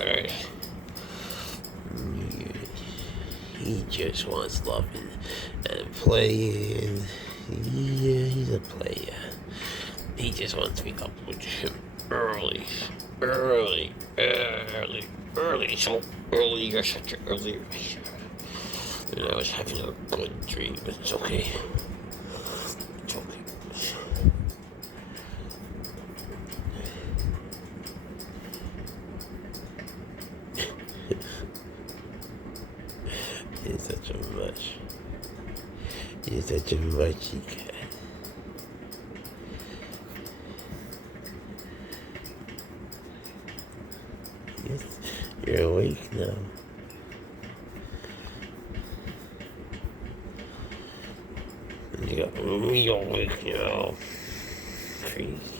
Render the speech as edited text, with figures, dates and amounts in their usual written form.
Alright. He just wants loving and playing. Yeah, he's a player. He just wants me up with him early. So early. You're such an early riser. And I was having a good dream. It's okay. It's okay. You're such a much. You're such a mushy cat. Yes, you're awake now. You got me awake now. Crazy.